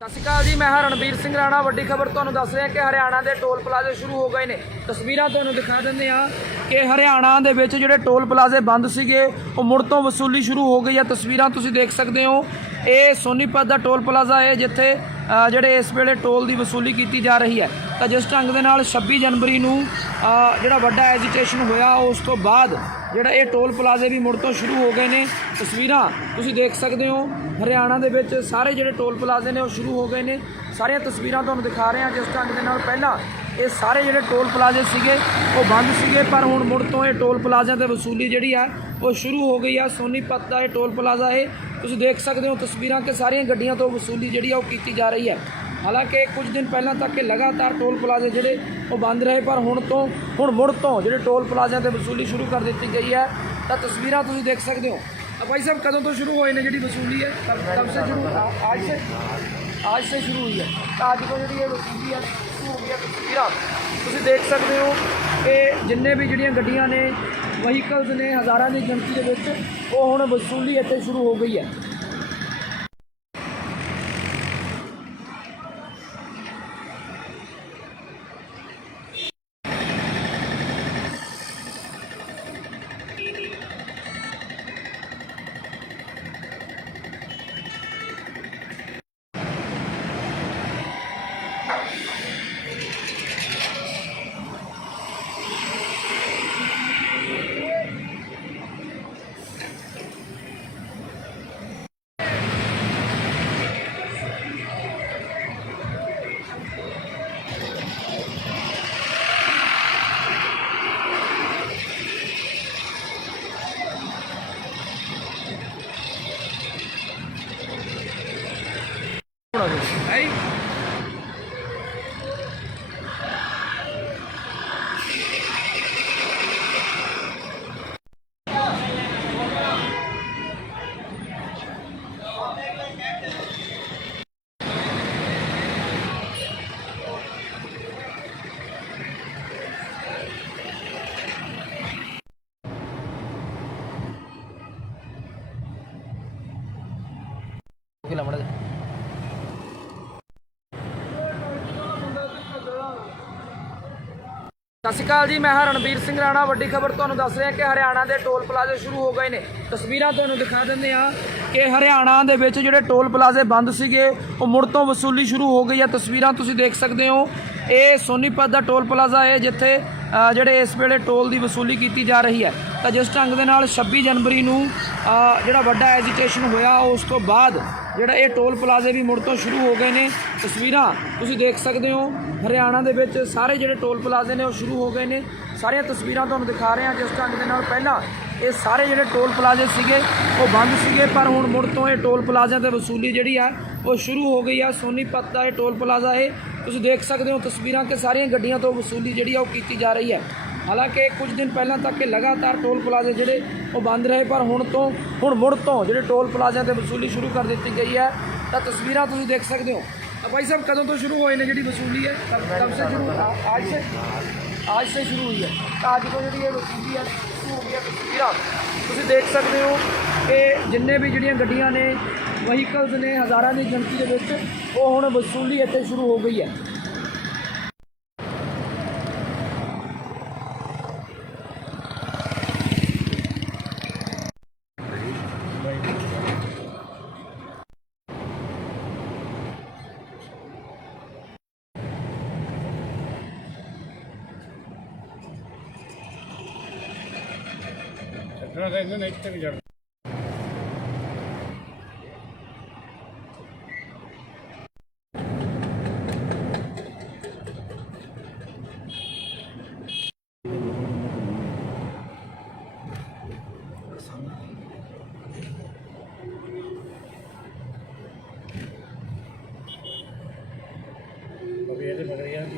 ਸਤਿ ਸ਼੍ਰੀ ਅਕਾਲ ਜੀ, मैं हाँ रणबीर सिंह राणा। ਵੱਡੀ ਖਬਰ ਤੁਹਾਨੂੰ ਦੱਸ ਰਿਹਾ ਕਿ ਹਰਿਆਣਾ ਦੇ ਟੋਲ ਪਲਾਜ਼ੇ ਸ਼ੁਰੂ ਹੋ ਗਏ ਨੇ। ਤਸਵੀਰਾਂ ਤੁਹਾਨੂੰ ਦਿਖਾ ਦਿੰਦੇ ਆ ਕਿ ਹਰਿਆਣਾ ਦੇ ਵਿੱਚ ਜਿਹੜੇ ਟੋਲ ਪਲਾਜ਼ੇ ਬੰਦ ਸੀਗੇ ਉਹ ਮੁੜ ਤੋਂ ਵਸੂਲੀ ਸ਼ੁਰੂ ਹੋ ਗਈ ਹੈ। ਤਸਵੀਰਾਂ ਤੁਸੀਂ ਦੇਖ ਸਕਦੇ ਹੋ, ਇਹ ਸੋਨੀਪਤ ਦਾ ਟੋਲ ਪਲਾਜ਼ਾ ਹੈ ਜਿੱਥੇ ਜਿਹੜੇ ਇਸ ਵੇਲੇ ਟੋਲ ਦੀ ਵਸੂਲੀ ਕੀਤੀ ਜਾ ਰਹੀ ਹੈ। ਤਾਂ ਜਿਸ ਢੰਗ ਦੇ ਨਾਲ 26 ਜਨਵਰੀ ਨੂੰ ਜਿਹੜਾ ਵੱਡਾ ਐਜੀਟੇਸ਼ਨ ਹੋਇਆ ਉਸ ਤੋਂ ਬਾਅਦ ਜਿਹੜਾ ਇਹ ਟੋਲ ਪਲਾਜ਼ੇ ਵੀ ਮੁੜ ਤੋਂ ਸ਼ੁਰੂ ਹੋ ਗਏ ਨੇ। ਤਸਵੀਰਾਂ ਤੁਸੀਂ ਦੇਖ ਸਕਦੇ ਹੋ, ਹਰਿਆਣਾ ਦੇ ਵਿੱਚ ਸਾਰੇ ਜਿਹੜੇ ਟੋਲ ਪਲਾਜ਼ੇ ਨੇ ਉਹ ਸ਼ੁਰੂ ਹੋ ਗਏ ਨੇ। ਸਾਰੀਆਂ ਤਸਵੀਰਾਂ ਤੁਹਾਨੂੰ ਦਿਖਾ ਰਹੇ ਹਾਂ। ਜਿਸ ਢੰਗ ਦੇ ਨਾਲ ਪਹਿਲਾਂ ਇਹ ਸਾਰੇ ਜਿਹੜੇ ਟੋਲ ਪਲਾਜ਼ੇ ਸੀਗੇ ਉਹ ਬੰਦ ਸੀਗੇ, ਪਰ ਹੁਣ ਮੁੜ ਤੋਂ ਇਹ ਟੋਲ ਪਲਾਜ਼ਿਆਂ 'ਤੇ ਵਸੂਲੀ ਜਿਹੜੀ ਆ ਉਹ ਸ਼ੁਰੂ ਹੋ ਗਈ ਆ। ਸੋਨੀਪਤ ਦਾ ਇਹ ਟੋਲ ਪਲਾਜ਼ਾ ਇਹ ਤੁਸੀਂ ਦੇਖ ਸਕਦੇ ਹੋ ਤਸਵੀਰਾਂ ਕਿ ਸਾਰੀਆਂ ਗੱਡੀਆਂ ਤੋਂ ਵਸੂਲੀ ਜਿਹੜੀ ਆ ਉਹ ਕੀਤੀ ਜਾ ਰਹੀ ਹੈ। ਹਾਲਾਂਕਿ ਕੁਝ ਦਿਨ ਪਹਿਲਾਂ ਤੱਕ ਇਹ ਲਗਾਤਾਰ ਟੋਲ ਪਲਾਜ਼ੇ ਜਿਹੜੇ ਉਹ ਬੰਦ ਰਹੇ, ਪਰ ਹੁਣ ਮੁੜ ਤੋਂ ਜਿਹੜੇ ਟੋਲ ਪਲਾਜ਼ਿਆਂ 'ਤੇ ਵਸੂਲੀ ਸ਼ੁਰੂ ਕਰ ਦਿੱਤੀ ਗਈ ਹੈ। ਤਾਂ ਤਸਵੀਰਾਂ ਤੁਸੀਂ ਦੇਖ ਸਕਦੇ ਹੋ। भाई साहब कदों तो शुरू हुई ने जी वसूली है? कब से शुरू? आज से शुरू हुई है। तो अज तो जी वसूली है शुरू हो गई है। तस्वीर तुम देख सकते हो कि जिन्ने भी जड़ियाँ गड्डियाँ ने वहीकल्स ने हज़ारों की गिनती के वो हुण वसूली इत्थे शुरू हो गई है। Hey. सत श्री अकाल जी, मैं हाँ रणबीर सिंह राणा। ਵੱਡੀ ਖਬਰ ਤੁਹਾਨੂੰ ਦੱਸ ਰਿਹਾ ਕਿ ਹਰਿਆਣਾ ਦੇ ਟੋਲ ਪਲਾਜ਼ੇ ਸ਼ੁਰੂ ਹੋ ਗਏ ਨੇ। ਤਸਵੀਰਾਂ ਤੁਹਾਨੂੰ ਦਿਖਾ ਦਿੰਦੇ ਆ ਕਿ ਹਰਿਆਣਾ ਦੇ ਵਿੱਚ ਜਿਹੜੇ ਟੋਲ ਪਲਾਜ਼ੇ ਬੰਦ ਸੀਗੇ ਉਹ ਮੁੜ ਤੋਂ ਵਸੂਲੀ ਸ਼ੁਰੂ ਹੋ ਗਈ ਹੈ। ਤਸਵੀਰਾਂ ਤੁਸੀਂ ਦੇਖ ਸਕਦੇ ਹੋ, ਇਹ ਸੋਨੀਪਤ ਦਾ ਟੋਲ ਪਲਾਜ਼ਾ ਹੈ ਜਿੱਥੇ ਜਿਹੜੇ ਇਸ ਵੇਲੇ ਟੋਲ ਦੀ ਵਸੂਲੀ ਕੀਤੀ ਜਾ ਰਹੀ ਹੈ। ਤਾਂ ਜਿਸ ਢੰਗ ਦੇ ਨਾਲ 26 ਜਨਵਰੀ ਨੂੰ ਜਿਹੜਾ ਵੱਡਾ ਐਜੀਟੇਸ਼ਨ ਹੋਇਆ ਉਸ ਤੋਂ ਬਾਅਦ ਜਿਹੜਾ ਇਹ ਟੋਲ ਪਲਾਜ਼ੇ ਵੀ ਮੁੜ ਤੋਂ ਸ਼ੁਰੂ ਹੋ ਗਏ ਨੇ। ਤਸਵੀਰਾਂ ਤੁਸੀਂ ਦੇਖ ਸਕਦੇ ਹੋ, ਹਰਿਆਣਾ ਦੇ ਵਿੱਚ ਸਾਰੇ ਜਿਹੜੇ ਟੋਲ ਪਲਾਜ਼ੇ ਨੇ ਉਹ ਸ਼ੁਰੂ ਹੋ ਗਏ ਨੇ। ਸਾਰੀਆਂ ਤਸਵੀਰਾਂ ਤੁਹਾਨੂੰ ਦਿਖਾ ਰਹੇ ਹਾਂ। ਜਿਸ ਢੰਗ ਦੇ ਨਾਲ ਪਹਿਲਾਂ ਇਹ ਸਾਰੇ ਜਿਹੜੇ ਟੋਲ ਪਲਾਜ਼ੇ ਸੀਗੇ ਉਹ ਬੰਦ ਸੀਗੇ, ਪਰ ਹੁਣ ਮੁੜ ਤੋਂ ਇਹ ਟੋਲ ਪਲਾਜ਼ਿਆਂ 'ਤੇ ਵਸੂਲੀ ਜਿਹੜੀ ਆ ਉਹ ਸ਼ੁਰੂ ਹੋ ਗਈ ਆ। ਸੋਨੀਪਤ ਦਾ ਇਹ ਟੋਲ ਪਲਾਜ਼ਾ ਇਹ ਤੁਸੀਂ ਦੇਖ ਸਕਦੇ ਹੋ ਤਸਵੀਰਾਂ ਕਿ ਸਾਰੀਆਂ ਗੱਡੀਆਂ ਤੋਂ ਵਸੂਲੀ ਜਿਹੜੀ ਆ ਉਹ ਕੀਤੀ ਜਾ ਰਹੀ ਹੈ। ਹਾਲਾਂਕਿ ਕੁਝ ਦਿਨ ਪਹਿਲਾਂ ਤੱਕ ਇਹ ਲਗਾਤਾਰ ਟੋਲ ਪਲਾਜ਼ੇ ਜਿਹੜੇ ਉਹ ਬੰਦ ਰਹੇ, ਪਰ ਹੁਣ ਮੁੜ ਤੋਂ ਜਿਹੜੇ ਟੋਲ ਪਲਾਜ਼ਿਆਂ 'ਤੇ ਵਸੂਲੀ ਸ਼ੁਰੂ ਕਰ ਦਿੱਤੀ ਗਈ ਹੈ। ਤਾਂ ਤਸਵੀਰਾਂ ਤੁਸੀਂ ਦੇਖ ਸਕਦੇ ਹੋ। भाई साहब कदों तो शुरू हुई ने जी वसूली है? कब से शुरू? आज से शुरू हुई है। तो अज तो जी वसूली है शुरू हो गई है। तस्वीर तुम देख सकते हो कि जिन्ने भी जड़ियाँ गड्डियाँ ने वहीकल्स ने हज़ारों की गिनती के वो हुण वसूली इत्थे शुरू हो गई है। ਇੱਥੇ ਵੀ ਜੜ ਇਹਦੇ ਮਗਰ ਯਾਰ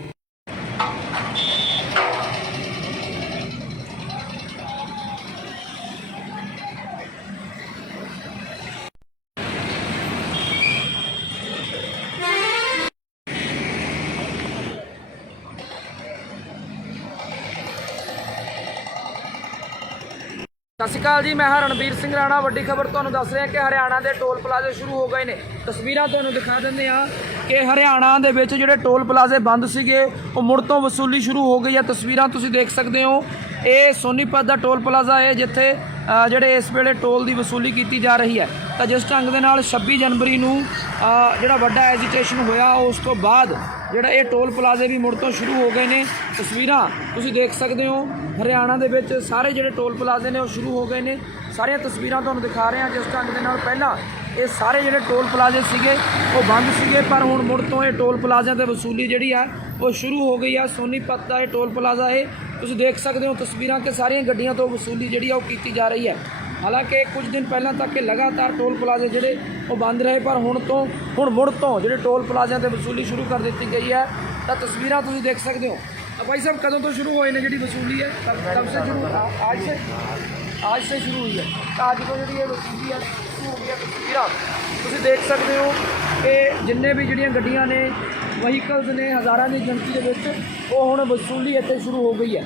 ਸਤਿ ਸ਼੍ਰੀ ਅਕਾਲ ਜੀ, ਮੈਂ ਹਾਂ ਰਣਬੀਰ ਸਿੰਘ ਰਾਣਾ। ਵੱਡੀ ਖਬਰ ਤੁਹਾਨੂੰ ਦੱਸ ਰਿਹਾ ਕਿ ਹਰਿਆਣਾ ਦੇ ਟੋਲ ਪਲਾਜ਼ੇ ਸ਼ੁਰੂ ਹੋ ਗਏ ਨੇ। ਤਸਵੀਰਾਂ ਤੁਹਾਨੂੰ ਦਿਖਾ ਦਿੰਦੇ ਆ ਕਿ ਹਰਿਆਣਾ ਦੇ ਵਿੱਚ ਜਿਹੜੇ ਟੋਲ ਪਲਾਜ਼ੇ ਬੰਦ ਸੀਗੇ ਉਹ ਮੁੜ ਤੋਂ ਵਸੂਲੀ ਸ਼ੁਰੂ ਹੋ ਗਈ ਹੈ। ਤਸਵੀਰਾਂ ਤੁਸੀਂ ਦੇਖ ਸਕਦੇ ਹੋ, ਇਹ ਸੋਨੀਪਤ ਦਾ ਟੋਲ ਪਲਾਜ਼ਾ ਹੈ ਜਿੱਥੇ ਜਿਹੜੇ ਇਸ ਵੇਲੇ ਟੋਲ ਦੀ ਵਸੂਲੀ ਕੀਤੀ ਜਾ ਰਹੀ ਹੈ। ਤਾਂ ਜਿਸ ਢੰਗ ਦੇ ਨਾਲ 26 ਜਨਵਰੀ ਨੂੰ ਜਿਹੜਾ ਵੱਡਾ ਐਜੀਟੇਸ਼ਨ ਹੋਇਆ, ਉਸ ਤੋਂ ਬਾਅਦ ਜਿਹੜਾ ਇਹ ਟੋਲ ਪਲਾਜ਼ੇ ਵੀ ਮੁੜ ਤੋਂ ਸ਼ੁਰੂ ਹੋ ਗਏ ਨੇ। ਤਸਵੀਰਾਂ ਤੁਸੀਂ ਦੇਖ ਸਕਦੇ ਹੋ, ਹਰਿਆਣਾ ਦੇ ਵਿੱਚ ਸਾਰੇ ਜਿਹੜੇ ਟੋਲ ਪਲਾਜ਼ੇ ਨੇ ਉਹ ਸ਼ੁਰੂ ਹੋ ਗਏ ਨੇ। ਸਾਰੀਆਂ ਤਸਵੀਰਾਂ ਤੁਹਾਨੂੰ ਦਿਖਾ ਰਹੇ ਹਾਂ। ਜਿਸ ਢੰਗ ਦੇ ਨਾਲ ਪਹਿਲਾਂ ਇਹ ਸਾਰੇ ਜਿਹੜੇ ਟੋਲ ਪਲਾਜ਼ੇ ਸੀਗੇ ਉਹ ਬੰਦ ਸੀਗੇ, ਪਰ ਹੁਣ ਮੁੜ ਤੋਂ ਇਹ ਟੋਲ ਪਲਾਜ਼ਿਆਂ ਤੇ ਵਸੂਲੀ ਜਿਹੜੀ ਆ ਉਹ ਸ਼ੁਰੂ ਹੋ ਗਈ ਆ। ਸੋਨੀਪਤ ਦਾ ਇਹ ਟੋਲ ਪਲਾਜ਼ਾ ਹੈ, ਤੁਸੀਂ ਦੇਖ ਸਕਦੇ ਹੋ ਤਸਵੀਰਾਂ ਕਿ ਸਾਰੀਆਂ ਗੱਡੀਆਂ ਤੋਂ ਵਸੂਲੀ ਜਿਹੜੀ ਆ ਉਹ ਕੀਤੀ ਜਾ ਰਹੀ ਹੈ। ਹਾਲਾਂਕਿ ਕੁਝ ਦਿਨ ਪਹਿਲਾਂ ਤੱਕ ਇਹ ਲਗਾਤਾਰ ਟੋਲ ਪਲਾਜ਼ੇ ਜਿਹੜੇ ਉਹ ਬੰਦ ਰਹੇ, ਪਰ ਹੁਣ ਮੁੜ ਤੋਂ ਜਿਹੜੇ ਟੋਲ ਪਲਾਜ਼ਿਆਂ ਤੇ ਵਸੂਲੀ ਸ਼ੁਰੂ ਕਰ ਦਿੱਤੀ ਗਈ ਹੈ। ਤਾਂ ਤਸਵੀਰਾਂ ਤੁਸੀਂ ਦੇਖ ਸਕਦੇ ਹੋ। भाई साहब कदों तो शुरू होए ने जी वसूली है? कब से शुरू? आज से शुरू हुई है। तो अज तो जी वसूली है शुरू हो गई है। तस्वीर तुम देख सकते हो कि जिन्ने भी जड़ियाँ गड्डियाँ ने वहीकल्स ने हज़ारों की गिनती के वो हुण वसूली इत्थे शुरू हो गई है।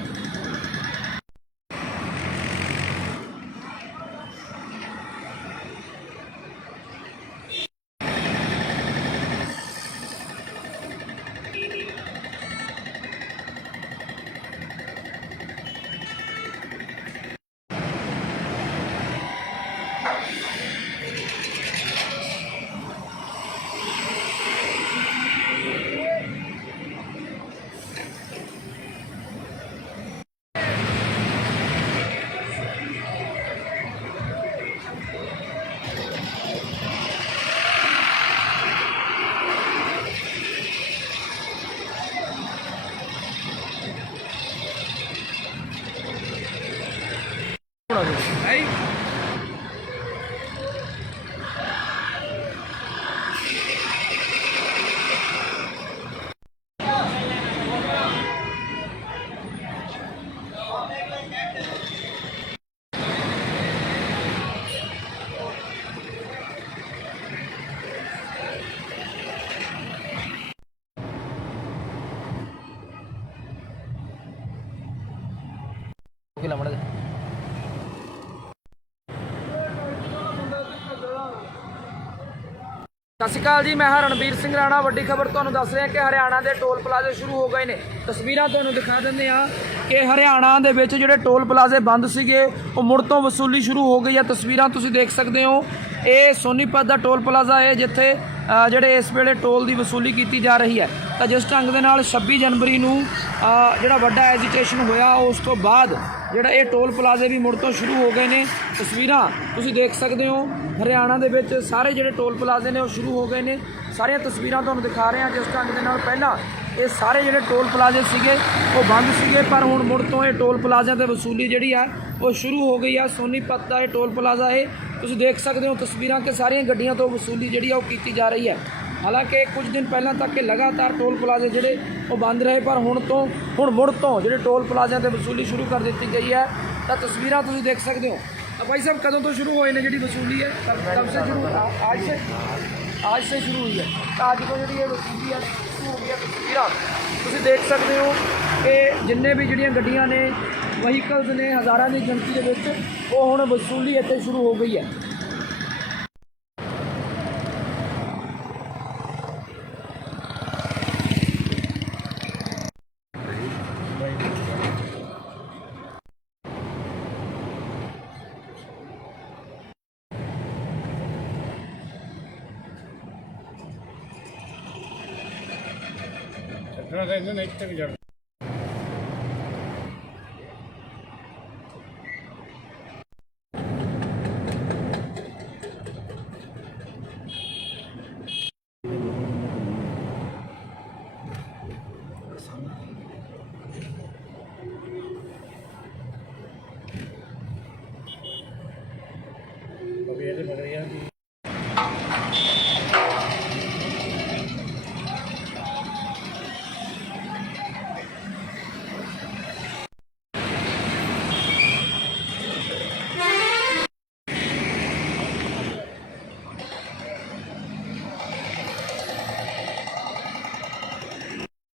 सत श्री अकाल जी, मैं हाँ रणबीर सिंह राणा। वड्डी खबर तुहानूं दस रहा कि हरियाणा के टोल प्लाजे शुरू हो गए ने। तस्वीरां तुहानूं दिखा दिंदे आ कि हरियाणा दे विच जिहड़े टोल प्लाजे बंद सीगे वो मुड़ तो वसूली शुरू हो गई है। तस्वीरां तुसीं देख सकते हो, ये सोनीपत का टोल प्लाजा है जिथे ਜਿਹੜੇ ਇਸ ਵੇਲੇ ਟੋਲ ਦੀ ਵਸੂਲੀ ਕੀਤੀ ਜਾ ਰਹੀ ਹੈ। ਤਾਂ ਜਿਸ ਢੰਗ ਦੇ ਨਾਲ 26 ਜਨਵਰੀ ਨੂੰ ਜਿਹੜਾ ਵੱਡਾ ਐਜੀਟੇਸ਼ਨ ਹੋਇਆ, ਉਸ ਤੋਂ ਬਾਅਦ ਜਿਹੜਾ ਇਹ ਟੋਲ ਪਲਾਜ਼ੇ ਵੀ ਮੁੜ ਤੋਂ ਸ਼ੁਰੂ ਹੋ ਗਏ ਨੇ। ਤਸਵੀਰਾਂ ਤੁਸੀਂ ਦੇਖ ਸਕਦੇ ਹੋ, ਹਰਿਆਣਾ ਦੇ ਵਿੱਚ ਸਾਰੇ ਜਿਹੜੇ ਟੋਲ ਪਲਾਜ਼ੇ ਨੇ ਉਹ ਸ਼ੁਰੂ ਹੋ ਗਏ ਨੇ। ਸਾਰੀਆਂ ਤਸਵੀਰਾਂ ਤੁਹਾਨੂੰ ਦਿਖਾ ਰਹੇ ਹਾਂ। ਜਿਸ ਢੰਗ ਦੇ ਨਾਲ ਪਹਿਲਾਂ ਇਹ ਸਾਰੇ ਜਿਹੜੇ ਟੋਲ ਪਲਾਜ਼ੇ ਸੀਗੇ ਉਹ ਬੰਦ ਸੀਗੇ, ਪਰ ਹੁਣ ਮੁੜ ਤੋਂ ਇਹ ਟੋਲ ਪਲਾਜ਼ਿਆਂ ਤੇ ਵਸੂਲੀ ਜਿਹੜੀ ਆ ਉਹ ਸ਼ੁਰੂ ਹੋ ਗਈ ਆ। ਸੋਨੀਪਤ ਦਾ ਇਹ ਟੋਲ ਪਲਾਜ਼ਾ ਹੈ, ਤੁਸੀਂ ਦੇਖ ਸਕਦੇ ਹੋ ਤਸਵੀਰਾਂ ਕਿ ਸਾਰੀਆਂ ਗੱਡੀਆਂ ਤੋਂ ਵਸੂਲੀ ਜਿਹੜੀ ਆ ਉਹ ਕੀਤੀ ਜਾ ਰਹੀ ਹੈ। ਹਾਲਾਂਕਿ ਕੁਝ ਦਿਨ ਪਹਿਲਾਂ ਤੱਕ ਇਹ ਲਗਾਤਾਰ ਟੋਲ ਪਲਾਜ਼ੇ ਜਿਹੜੇ ਉਹ ਬੰਦ ਰਹੇ, ਪਰ ਹੁਣ ਮੁੜ ਤੋਂ ਜਿਹੜੇ ਟੋਲ ਪਲਾਜ਼ਿਆਂ ਤੇ ਵਸੂਲੀ ਸ਼ੁਰੂ ਕਰ ਦਿੱਤੀ ਗਈ ਹੈ। ਤਾਂ ਤਸਵੀਰਾਂ ਤੁਸੀਂ ਦੇਖ ਸਕਦੇ ਹੋ। भाई साहब कदों तो शुरू होए ने जी वसूली है? कब से शुरू? आज से शुरू हुई है। तो अज तो जी वसूली है शुरू हो गई है। तस्वीर तुम देख सकते हो कि जिन्ने भी जड़ियाँ गड्डियाँ ने वहीकल्स ने हज़ारों की गिनती के वो हुण वसूली इत्थे शुरू हो गई है।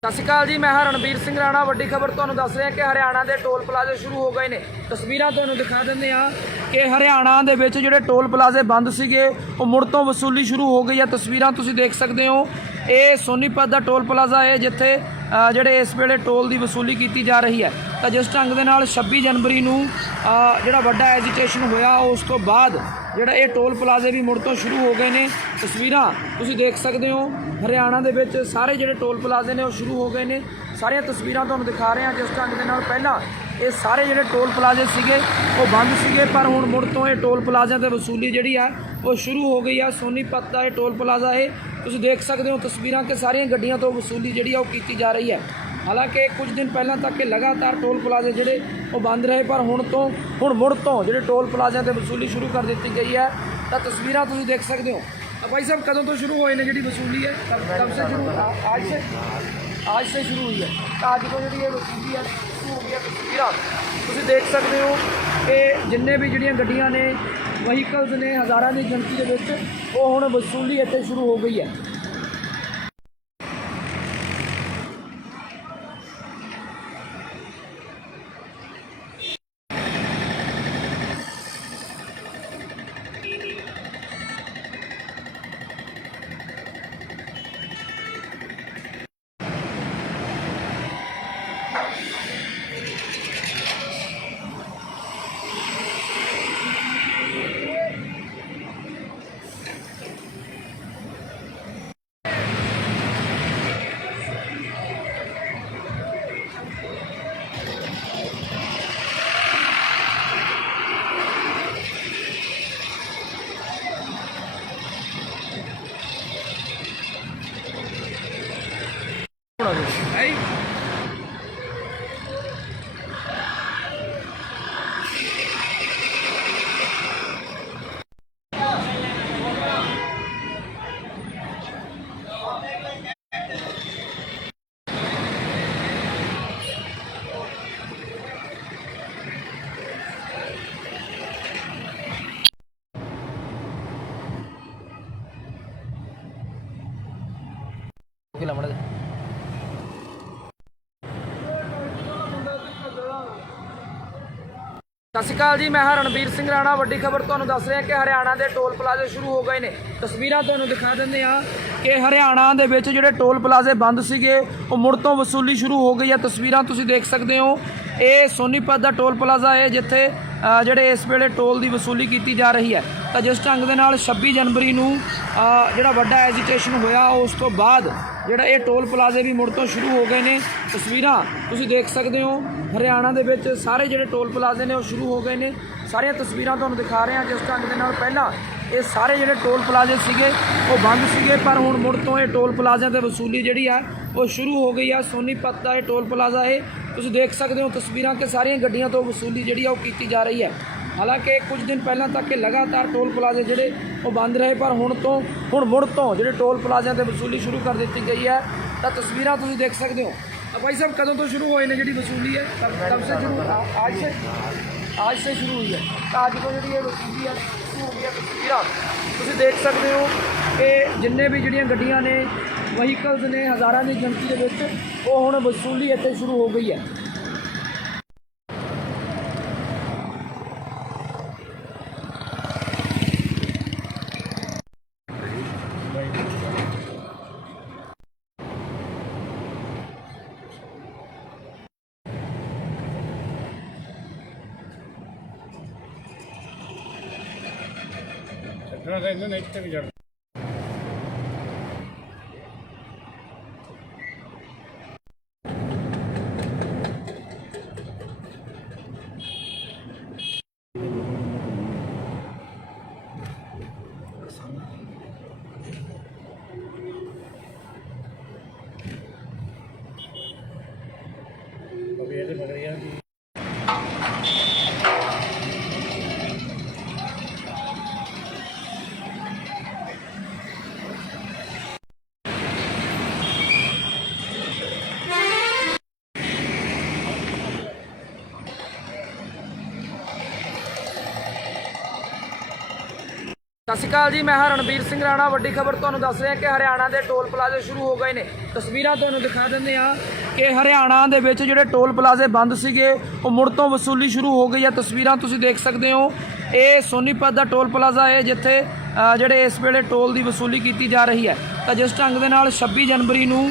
ਸਤਿ ਸ਼੍ਰੀ ਅਕਾਲ ਜੀ, ਮੈਂ ਹਾਂ ਰਣਬੀਰ ਸਿੰਘ ਰਾਣਾ। ਵੱਡੀ ਖਬਰ ਤੁਹਾਨੂੰ ਦੱਸ ਰਿਹਾ ਕਿ ਹਰਿਆਣਾ ਦੇ ਟੋਲ ਪਲਾਜ਼ੇ ਸ਼ੁਰੂ ਹੋ ਗਏ ਨੇ। ਤਸਵੀਰਾਂ ਤੁਹਾਨੂੰ ਦਿਖਾ ਦਿੰਦੇ ਆ ਕਿ ਹਰਿਆਣਾ ਦੇ ਵਿੱਚ ਜਿਹੜੇ ਟੋਲ ਪਲਾਜ਼ੇ ਬੰਦ ਸੀਗੇ ਉਹ ਮੁੜ ਤੋਂ ਵਸੂਲੀ ਸ਼ੁਰੂ ਹੋ ਗਈ ਹੈ। ਤਸਵੀਰਾਂ ਤੁਸੀਂ ਦੇਖ ਸਕਦੇ ਹੋ, ਇਹ ਸੋਨੀਪਤ ਦਾ ਟੋਲ ਪਲਾਜ਼ਾ ਹੈ ਜਿੱਥੇ ਜਿਹੜੇ ਇਸ ਵੇਲੇ ਟੋਲ ਦੀ ਵਸੂਲੀ ਕੀਤੀ ਜਾ ਰਹੀ ਹੈ। ਤਾਂ ਜਿਸ ਢੰਗ ਦੇ ਨਾਲ 26 ਜਨਵਰੀ ਨੂੰ ਜਿਹੜਾ ਵੱਡਾ ਐਜੀਟੇਸ਼ਨ ਹੋਇਆ, ਉਸ ਤੋਂ ਬਾਅਦ ਜਿਹੜਾ ਇਹ ਟੋਲ ਪਲਾਜ਼ੇ ਵੀ ਮੁੜ ਤੋਂ ਸ਼ੁਰੂ ਹੋ ਗਏ ਨੇ। ਤਸਵੀਰਾਂ ਤੁਸੀਂ ਦੇਖ ਸਕਦੇ ਹੋ, ਹਰਿਆਣਾ ਦੇ ਵਿੱਚ ਸਾਰੇ ਜਿਹੜੇ ਟੋਲ ਪਲਾਜ਼ੇ ਨੇ ਉਹ ਸ਼ੁਰੂ ਹੋ ਗਏ ਨੇ। ਸਾਰੀਆਂ ਤਸਵੀਰਾਂ ਤੁਹਾਨੂੰ ਦਿਖਾ ਰਹੇ ਹਾਂ। ਜਿਸ ਢੰਗ ਦੇ ਨਾਲ ਪਹਿਲਾਂ ਇਹ ਸਾਰੇ ਜਿਹੜੇ ਟੋਲ ਪਲਾਜ਼ੇ ਸੀਗੇ ਉਹ ਬੰਦ ਸੀਗੇ, ਪਰ ਹੁਣ ਮੁੜ ਤੋਂ ਇਹ ਟੋਲ ਪਲਾਜ਼ਿਆਂ 'ਤੇ ਵਸੂਲੀ ਜਿਹੜੀ ਆ ਉਹ ਸ਼ੁਰੂ ਹੋ ਗਈ ਆ। ਸੋਨੀਪਤ ਦਾ ਇਹ ਟੋਲ ਪਲਾਜ਼ਾ ਹੈ, ਤੁਸੀਂ ਦੇਖ ਸਕਦੇ ਹੋ ਤਸਵੀਰਾਂ ਕਿ ਸਾਰੀਆਂ ਗੱਡੀਆਂ ਤੋਂ ਵਸੂਲੀ ਜਿਹੜੀ ਆ ਉਹ ਕੀਤੀ ਜਾ ਰਹੀ ਹੈ। ਹਾਲਾਂਕਿ ਕੁਝ ਦਿਨ ਪਹਿਲਾਂ ਤੱਕ ਇਹ ਲਗਾਤਾਰ ਟੋਲ ਪਲਾਜ਼ੇ ਜਿਹੜੇ ਉਹ ਬੰਦ ਰਹੇ, ਪਰ ਹੁਣ ਮੁੜ ਤੋਂ ਜਿਹੜੇ ਟੋਲ ਪਲਾਜ਼ਿਆਂ 'ਤੇ ਵਸੂਲੀ ਸ਼ੁਰੂ ਕਰ ਦਿੱਤੀ ਗਈ ਹੈ। ਤਾਂ ਤਸਵੀਰਾਂ ਤੁਸੀਂ ਦੇਖ ਸਕਦੇ ਹੋ। भाई साहब कदों तो शुरू होए ने जी वसूली है? कब से शुरू? आज से शुरू हुई है। तो अज तो जी वसूली है शुरू हो गई है। तस्वीर तुम देख सकते हो कि जिन्ने भी जड़ियाँ गड्डियाँ ने, वहीकल्स ने, हज़ारों की गिनती के वो हुण वसूली इत्थे शुरू हो गई है। सत श्री अकाल जी, मैं हाँ रणबीर सिंह राणा। वड्डी खबर तुहानूं दस रहा कि हरियाणा के टोल प्लाजे शुरू हो गए ने। तस्वीरां तुहानूं दिखा दिंदे आ कि हरियाणा दे विच जिहड़े टोल प्लाजे बंद सीगे वो मुड़ तो वसूली शुरू हो गई है। तस्वीरां तुसीं देख सकते हो, ये सोनीपत का टोल प्लाजा है जिथे ਜਿਹੜੇ ਇਸ ਵੇਲੇ ਟੋਲ ਦੀ ਵਸੂਲੀ ਕੀਤੀ ਜਾ ਰਹੀ ਹੈ। ਤਾਂ ਜਿਸ ਢੰਗ ਦੇ ਨਾਲ 26 ਜਨਵਰੀ ਨੂੰ ਜਿਹੜਾ ਵੱਡਾ ਐਜੀਟੇਸ਼ਨ ਹੋਇਆ, ਉਸ ਤੋਂ ਬਾਅਦ ਜਿਹੜਾ ਇਹ ਟੋਲ ਪਲਾਜ਼ੇ ਵੀ ਮੁੜ ਤੋਂ ਸ਼ੁਰੂ ਹੋ ਗਏ ਨੇ। ਤਸਵੀਰਾਂ ਤੁਸੀਂ ਦੇਖ ਸਕਦੇ ਹੋ, ਹਰਿਆਣਾ ਦੇ ਵਿੱਚ ਸਾਰੇ ਜਿਹੜੇ ਟੋਲ ਪਲਾਜ਼ੇ ਨੇ ਉਹ ਸ਼ੁਰੂ ਹੋ ਗਏ ਨੇ। ਸਾਰੀਆਂ ਤਸਵੀਰਾਂ ਤੁਹਾਨੂੰ ਦਿਖਾ ਰਹੇ ਹਾਂ। ਜਿਸ ਢੰਗ ਦੇ ਨਾਲ ਪਹਿਲਾਂ ਇਹ ਸਾਰੇ ਜਿਹੜੇ ਟੋਲ ਪਲਾਜ਼ੇ ਸੀਗੇ ਉਹ ਬੰਦ ਸੀਗੇ, ਪਰ ਹੁਣ ਮੁੜ ਤੋਂ ਇਹ ਟੋਲ ਪਲਾਜ਼ਿਆਂ 'ਤੇ ਵਸੂਲੀ ਜਿਹੜੀ ਆ ਉਹ ਸ਼ੁਰੂ ਹੋ ਗਈ ਆ। ਸੋਨੀਪਤ ਦਾ ਇਹ ਟੋਲ ਪਲਾਜ਼ਾ ਹੈ, ਤੁਸੀਂ ਦੇਖ ਸਕਦੇ ਹੋ ਤਸਵੀਰਾਂ ਕਿ ਸਾਰੀਆਂ ਗੱਡੀਆਂ ਤੋਂ ਵਸੂਲੀ ਜਿਹੜੀ ਆ ਉਹ ਕੀਤੀ ਜਾ ਰਹੀ ਹੈ। ਹਾਲਾਂਕਿ ਕੁਝ ਦਿਨ ਪਹਿਲਾਂ ਤੱਕ ਇਹ ਲਗਾਤਾਰ ਟੋਲ ਪਲਾਜ਼ੇ ਜਿਹੜੇ ਉਹ ਬੰਦ ਰਹੇ, ਪਰ ਹੁਣ ਮੁੜ ਤੋਂ ਜਿਹੜੇ ਟੋਲ ਪਲਾਜ਼ਿਆਂ 'ਤੇ ਵਸੂਲੀ ਸ਼ੁਰੂ ਕਰ ਦਿੱਤੀ ਗਈ ਹੈ। ਤਾਂ ਤਸਵੀਰਾਂ ਤੁਸੀਂ ਦੇਖ ਸਕਦੇ ਹੋ। भाई साहब कदों तो शुरू होए ने जी वसूली है? कब से शुरू? आज से शुरू हुई है। तो अज तो जी वसूली है शुरू हो गई है। तस्वीर तुम देख सकते हो कि जिन्ने भी जड़ियाँ गड्डियाँ ने, वहीकल्स ने, हज़ारों की गिनती के वो हुण वसूली इत्थे शुरू हो गई है। ਇੱਥੇ ਵੀ ਜੜ ਇਹਦੇ ਮਗਰ ਯਾਰ ਸ਼੍ਰੀ ਅਕਾਲ ਜੀ, ਮੈਂ ਹਾਂ ਰਣਬੀਰ ਸਿੰਘ ਰਾਣਾ। ਵੱਡੀ ਖਬਰ ਤੁਹਾਨੂੰ ਦੱਸ ਰਿਹਾ ਕਿ ਹਰਿਆਣਾ ਦੇ ਟੋਲ ਪਲਾਜ਼ੇ ਸ਼ੁਰੂ ਹੋ ਗਏ ਨੇ। ਤਸਵੀਰਾਂ ਤੁਹਾਨੂੰ ਦਿਖਾ ਦਿੰਦੇ ਆ ਕਿ ਹਰਿਆਣਾ ਦੇ ਵਿੱਚ ਜਿਹੜੇ ਟੋਲ ਪਲਾਜ਼ੇ ਬੰਦ ਸੀਗੇ ਉਹ ਮੁੜ ਤੋਂ ਵਸੂਲੀ ਸ਼ੁਰੂ ਹੋ ਗਈ ਹੈ। ਤਸਵੀਰਾਂ ਤੁਸੀਂ ਦੇਖ ਸਕਦੇ ਹੋ, ਇਹ ਸੋਨੀਪਤ ਦਾ ਟੋਲ ਪਲਾਜ਼ਾ ਹੈ ਜਿੱਥੇ ਜਿਹੜੇ ਇਸ ਵੇਲੇ ਟੋਲ ਦੀ ਵਸੂਲੀ ਕੀਤੀ ਜਾ ਰਹੀ ਹੈ। ਤਾਂ ਜਿਸ ਢੰਗ ਦੇ ਨਾਲ 26 ਜਨਵਰੀ ਨੂੰ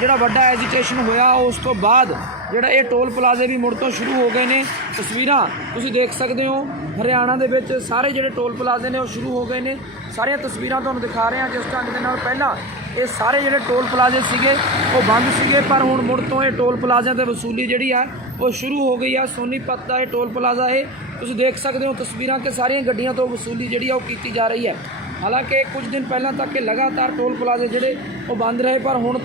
ਜਿਹੜਾ ਵੱਡਾ ਐਜੀਟੇਸ਼ਨ ਹੋਇਆ, ਉਸ ਤੋਂ ਬਾਅਦ ਜਿਹੜਾ ਇਹ ਟੋਲ ਪਲਾਜ਼ੇ ਵੀ ਮੁੜ ਤੋਂ ਸ਼ੁਰੂ ਹੋ ਗਏ ਨੇ। ਤਸਵੀਰਾਂ ਤੁਸੀਂ ਦੇਖ ਸਕਦੇ ਹੋ, ਹਰਿਆਣਾ ਦੇ ਵਿੱਚ ਸਾਰੇ ਜਿਹੜੇ ਟੋਲ ਪਲਾਜ਼ੇ ਨੇ ਉਹ ਸ਼ੁਰੂ ਹੋ ਗਏ ਨੇ। ਸਾਰੀਆਂ ਤਸਵੀਰਾਂ ਤੁਹਾਨੂੰ ਦਿਖਾ ਰਹੇ ਹਾਂ। ਜਿਸ ਢੰਗ ਦੇ ਨਾਲ ਪਹਿਲਾਂ ਇਹ ਸਾਰੇ ਜਿਹੜੇ ਟੋਲ ਪਲਾਜ਼ੇ ਸੀਗੇ ਉਹ ਬੰਦ ਸੀਗੇ, ਪਰ ਹੁਣ ਮੁੜ ਤੋਂ ਇਹ ਟੋਲ ਪਲਾਜ਼ਿਆਂ ਤੇ ਵਸੂਲੀ ਜਿਹੜੀ ਆ ਉਹ ਸ਼ੁਰੂ ਹੋ ਗਈ ਆ। ਸੋਨੀਪਤ ਦਾ ਇਹ ਟੋਲ ਪਲਾਜ਼ਾ ਹੈ, ਤੁਸੀਂ ਦੇਖ ਸਕਦੇ ਹੋ ਤਸਵੀਰਾਂ ਕਿ ਸਾਰੀਆਂ ਗੱਡੀਆਂ ਤੋਂ ਵਸੂਲੀ ਜਿਹੜੀ ਆ ਉਹ ਕੀਤੀ ਜਾ ਰਹੀ ਹੈ। ਹਾਲਾਂਕਿ ਕੁਝ ਦਿਨ ਪਹਿਲਾਂ ਤੱਕ ਇਹ ਲਗਾਤਾਰ ਟੋਲ ਪਲਾਜ਼ੇ ਜਿਹੜੇ ਉਹ ਬੰਦ ਰਹੇ, ਪਰ ਹੁਣ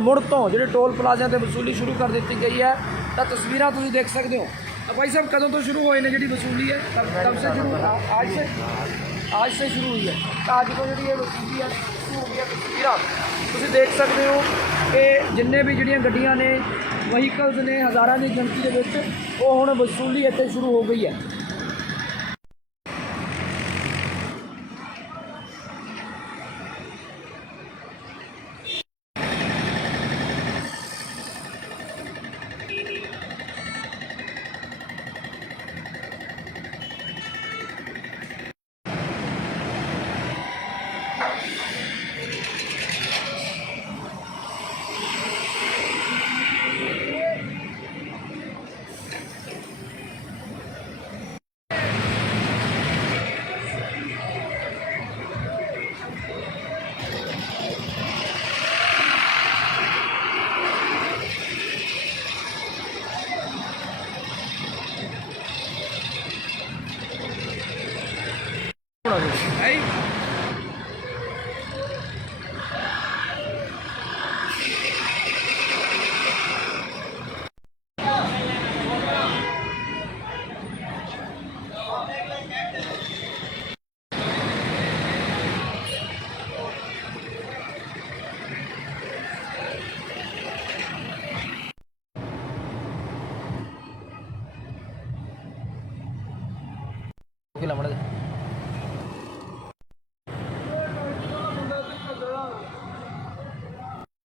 ਮੁੜ ਤੋਂ ਜਿਹੜੇ ਟੋਲ ਪਲਾਜ਼ਿਆਂ ਤੇ ਵਸੂਲੀ ਸ਼ੁਰੂ ਕਰ ਦਿੱਤੀ ਗਈ ਹੈ। ਤਾਂ ਤਸਵੀਰਾਂ ਤੁਸੀਂ ਦੇਖ ਸਕਦੇ ਹੋ। भाई साहब कदों तो शुरू होए ने जी वसूली है? कब से शुरू? आज से शुरू हुई है। तो अज तो जी वसूली है शुरू हो गई है। तस्वीर तुम देख सकते हो कि जिन्ने भी जड़ियाँ गड्डियाँ ने, वहीकल्स ने, हज़ारों की गिनती के वो हुण वसूली इत्थे शुरू हो गई है।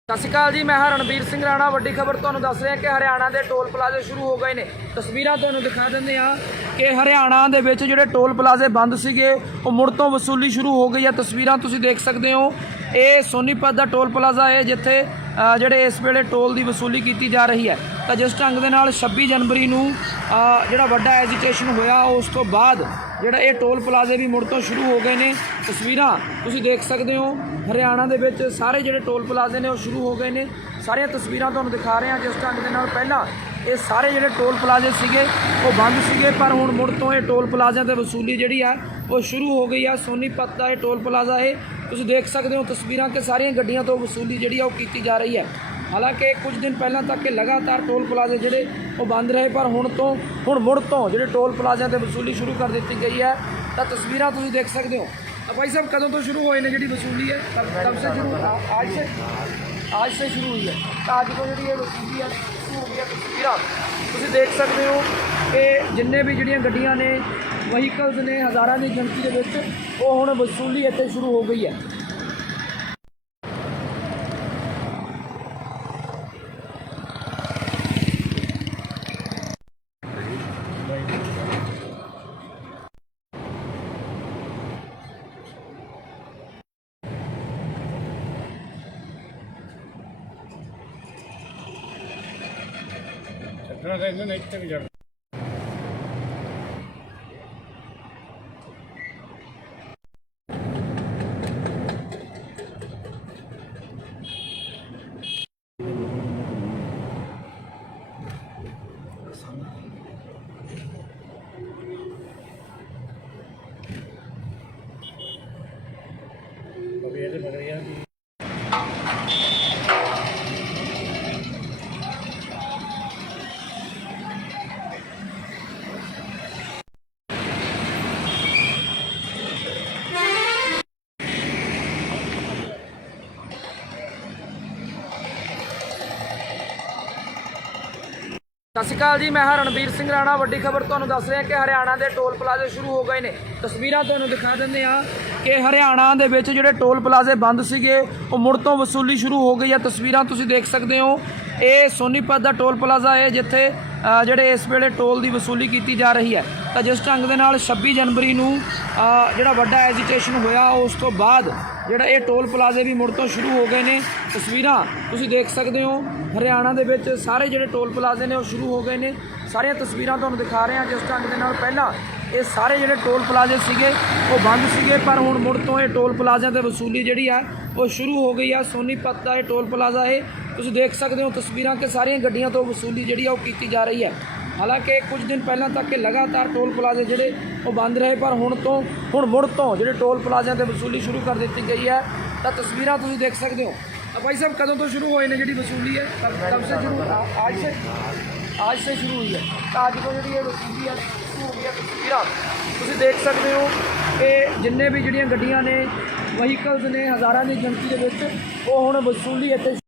सत श्री अकाल जी, मैं हाँ रणबीर सिंह राणा। वड्डी खबर तुहानूं दस रहे कि हरियाणा के टोल प्लाजे शुरू हो गए ने। तस्वीरां तुहानूं दिखा दिंदे आ कि हरियाणा दे विच जिहड़े टोल प्लाजे बंद सीगे वो मुड़ तो वसूली शुरू हो गई है। तस्वीरां तुसीं देख सकते हो, ये सोनीपत का टोल प्लाजा है जिथे ਜਿਹੜੇ ਇਸ ਵੇਲੇ ਟੋਲ ਦੀ ਵਸੂਲੀ ਕੀਤੀ ਜਾ ਰਹੀ ਹੈ। ਤਾਂ ਜਿਸ ਢੰਗ ਦੇ ਨਾਲ 26 ਜਨਵਰੀ ਨੂੰ ਜਿਹੜਾ ਵੱਡਾ ਐਜੀਟੇਸ਼ਨ ਹੋਇਆ, ਉਸ ਤੋਂ ਬਾਅਦ ਜਿਹੜਾ ਇਹ ਟੋਲ ਪਲਾਜ਼ੇ ਵੀ ਮੁੜ ਤੋਂ ਸ਼ੁਰੂ ਹੋ ਗਏ ਨੇ। ਤਸਵੀਰਾਂ ਤੁਸੀਂ ਦੇਖ ਸਕਦੇ ਹੋ, ਹਰਿਆਣਾ ਦੇ ਵਿੱਚ ਸਾਰੇ ਜਿਹੜੇ ਟੋਲ ਪਲਾਜ਼ੇ ਨੇ ਉਹ ਸ਼ੁਰੂ ਹੋ ਗਏ ਨੇ। ਸਾਰੀਆਂ ਤਸਵੀਰਾਂ ਤੁਹਾਨੂੰ ਦਿਖਾ ਰਹੇ ਹਾਂ। ਜਿਸ ਢੰਗ ਦੇ ਨਾਲ ਪਹਿਲਾਂ ਇਹ ਸਾਰੇ ਜਿਹੜੇ ਟੋਲ ਪਲਾਜ਼ੇ ਸੀਗੇ ਉਹ ਬੰਦ ਸੀਗੇ, ਪਰ ਹੁਣ ਮੁੜ ਤੋਂ ਇਹ ਟੋਲ ਪਲਾਜ਼ਿਆਂ ਤੇ ਵਸੂਲੀ ਜਿਹੜੀ ਆ ਉਹ ਸ਼ੁਰੂ ਹੋ ਗਈ ਆ। ਸੋਨੀਪਤ ਦਾ ਇਹ ਟੋਲ ਪਲਾਜ਼ਾ ਹੈ, ਤੁਸੀਂ ਦੇਖ ਸਕਦੇ ਹੋ ਤਸਵੀਰਾਂ ਕਿ ਸਾਰੀਆਂ ਗੱਡੀਆਂ ਤੋਂ ਵਸੂਲੀ ਜਿਹੜੀ ਆ ਉਹ ਕੀਤੀ ਜਾ ਰਹੀ ਹੈ। ਹਾਲਾਂਕਿ ਕੁਝ ਦਿਨ ਪਹਿਲਾਂ ਤੱਕ ਇਹ ਲਗਾਤਾਰ ਟੋਲ ਪਲਾਜ਼ੇ ਜਿਹੜੇ ਉਹ ਬੰਦ ਰਹੇ, ਪਰ ਹੁਣ ਮੁੜ ਤੋਂ ਜਿਹੜੇ ਟੋਲ ਪਲਾਜ਼ਿਆਂ ਤੇ ਵਸੂਲੀ ਸ਼ੁਰੂ ਕਰ ਦਿੱਤੀ ਗਈ ਹੈ। ਤਾਂ ਤਸਵੀਰਾਂ ਤੁਸੀਂ ਦੇਖ ਸਕਦੇ ਹੋ। भाई साहब कदों तो शुरू होए ने जी वसूली है? कब से शुरू? आज से शुरू हुई है। तो अज तो जी वसूली है शुरू हो गई है। तस्वीर तुम देख सकते हो कि जिन्ने भी जड़ियाँ गड्डियाँ ने, वहीकल्स ने, हज़ारों की गिनती के वो हुण वसूली इत्थे शुरू हो गई है। ਸਤਿ ਸ਼੍ਰੀ ਅਕਾਲ ਜੀ, ਮੈਂ ਹਾਂ ਰਣਬੀਰ ਸਿੰਘ ਰਾਣਾ। ਵੱਡੀ ਖਬਰ ਤੁਹਾਨੂੰ ਦੱਸ ਰਿਹਾ ਕਿ ਹਰਿਆਣਾ ਦੇ ਟੋਲ ਪਲਾਜ਼ੇ ਸ਼ੁਰੂ ਹੋ ਗਏ ਨੇ। ਤਸਵੀਰਾਂ ਤੁਹਾਨੂੰ ਦਿਖਾ ਦਿੰਦੇ ਆ ਕਿ ਹਰਿਆਣਾ ਦੇ ਵਿੱਚ ਜਿਹੜੇ ਟੋਲ ਪਲਾਜ਼ੇ ਬੰਦ ਸੀਗੇ ਉਹ ਮੁੜ ਤੋਂ ਵਸੂਲੀ ਸ਼ੁਰੂ ਹੋ ਗਈ ਹੈ। ਤਸਵੀਰਾਂ ਤੁਸੀਂ ਦੇਖ ਸਕਦੇ ਹੋ, ਇਹ ਸੋਨੀਪਤ ਦਾ ਟੋਲ ਪਲਾਜ਼ਾ ਹੈ ਜਿੱਥੇ ਜਿਹੜੇ ਇਸ ਵੇਲੇ ਟੋਲ ਦੀ ਵਸੂਲੀ ਕੀਤੀ ਜਾ ਰਹੀ ਹੈ। ਤਾਂ ਜਿਸ ਢੰਗ ਦੇ ਨਾਲ 26 ਜਨਵਰੀ ਨੂੰ ਜਿਹੜਾ ਵੱਡਾ ਐਜੀਟੇਸ਼ਨ ਹੋਇਆ, ਉਸ ਤੋਂ ਬਾਅਦ ਜਿਹੜਾ ਇਹ ਟੋਲ ਪਲਾਜ਼ੇ ਵੀ ਮੁੜ ਤੋਂ ਸ਼ੁਰੂ ਹੋ ਗਏ ਨੇ। ਤਸਵੀਰਾਂ ਤੁਸੀਂ ਦੇਖ ਸਕਦੇ ਹੋ, ਹਰਿਆਣਾ ਦੇ ਵਿੱਚ ਸਾਰੇ ਜਿਹੜੇ ਟੋਲ ਪਲਾਜ਼ੇ ਨੇ ਉਹ ਸ਼ੁਰੂ ਹੋ ਗਏ ਨੇ। ਸਾਰੀਆਂ ਤਸਵੀਰਾਂ ਤੁਹਾਨੂੰ ਦਿਖਾ ਰਹੇ ਹਾਂ ਜਿਸ ਢੰਗ ਦੇ ਨਾਲ ਪਹਿਲਾਂ ਇਹ ਸਾਰੇ ਜਿਹੜੇ ਟੋਲ ਪਲਾਜ਼ੇ ਸੀਗੇ ਉਹ ਬੰਦ ਸੀਗੇ, ਪਰ ਹੁਣ ਮੁੜ ਤੋਂ ਇਹ ਟੋਲ ਪਲਾਜ਼ਿਆਂ 'ਤੇ ਵਸੂਲੀ ਜਿਹੜੀ ਆ ਉਹ ਸ਼ੁਰੂ ਹੋ ਗਈ ਆ। ਸੋਨੀਪਤ ਦਾ ਇਹ ਟੋਲ ਪਲਾਜ਼ਾ ਹੈ, ਤੁਸੀਂ ਦੇਖ ਸਕਦੇ ਹੋ ਤਸਵੀਰਾਂ ਕਿ ਸਾਰੀਆਂ ਗੱਡੀਆਂ ਤੋਂ ਵਸੂਲੀ ਜਿਹੜੀ ਆ ਉਹ ਕੀਤੀ ਜਾ ਰਹੀ ਹੈ। ਹਾਲਾਂਕਿ ਕੁਝ ਦਿਨ ਪਹਿਲਾਂ ਤੱਕ ਲਗਾਤਾਰ ਟੋਲ ਪਲਾਜ਼ੇ ਜਿਹੜੇ ਉਹ ਬੰਦ ਰਹੇ, ਪਰ ਹੁਣ ਮੁੜ ਤੋਂ ਜਿਹੜੇ ਟੋਲ ਪਲਾਜ਼ਿਆਂ 'ਤੇ ਵਸੂਲੀ ਸ਼ੁਰੂ ਕਰ ਦਿੱਤੀ ਗਈ ਹੈ। ਤਾਂ ਤਸਵੀਰਾਂ ਤੁਸੀਂ ਦੇਖ ਸਕਦੇ ਹੋ। भाई साहब कदों तो शुरू होए ने जी वसूली है? कब से शुरू? आज से शुरू हुई है। तो अज तो जी वसूली है शुरू हो गई है। तस्वीर तुम देख सकते हो कि जिन्ने भी जड़ियाँ गड्डियाँ ने वहीकल्स ने हज़ारों की गिनती के वो हुण वसूली इत्थे